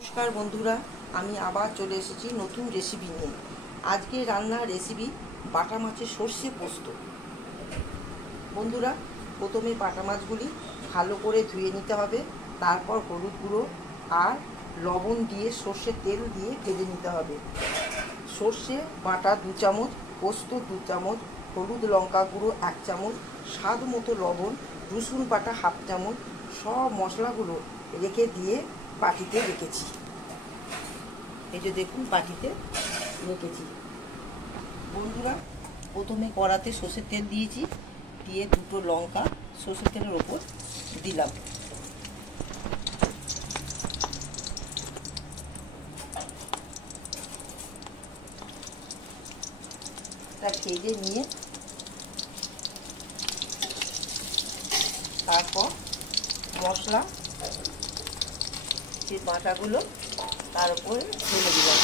নমস্কার বন্ধুরা, আমি আবার চলে এসেছি নতুন রেসিপি নিয়ে। আজকে রান্নার রেসিপি বাটা মাছের সর্ষে পোস্ত। বন্ধুরা, প্রথমে বাটা মাছগুলি ভালো করে ধুয়ে নিতে হবে। তারপর হলুদ গুঁড়ো আর লবণ দিয়ে সর্ষের তেল দিয়ে ভেজে নিতে হবে। সর্ষে বাটা 2 চামচ, পোস্ত 2 চামচ, হলুদ লঙ্কা গুঁড়ো 1 চামচ, স্বাদ মতো লবণ, রসুন বাটা 1/2 চামচ, সব মশলাগুলো রেখে দিয়ে বাটিতে রেখেছি। এই যে দেখুন, বাটিতে রেখেছি। বন্ধুরা, প্রথমে কড়াতে সর্ষের তেল দিয়েছি, দিয়ে 2টো লঙ্কা সর্ষের তেলের ওপর দিলাম। তা ভেজে নিয়ে তারপর মশলা যে বাটাগুলো তার উপরে ঢেলে দিলাম।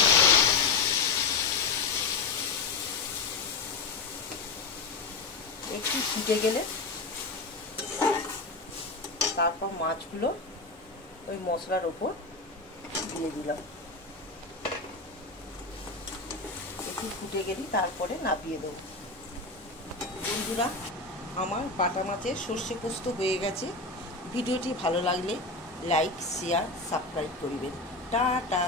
একটু ফুটে গেলে তারপর মাছগুলো ওই মশলার উপর দিয়ে দিলাম। একটু ফুটে গেলে তারপরে নামিয়ে দেবো। বন্ধুরা, আমার বাটা মাছের সর্ষে পোস্ত হয়ে গেছে। ভিডিওটি ভালো লাগলে লাইক, শেয়ার, সাবস্ক্রাইব করবেন। টাটা।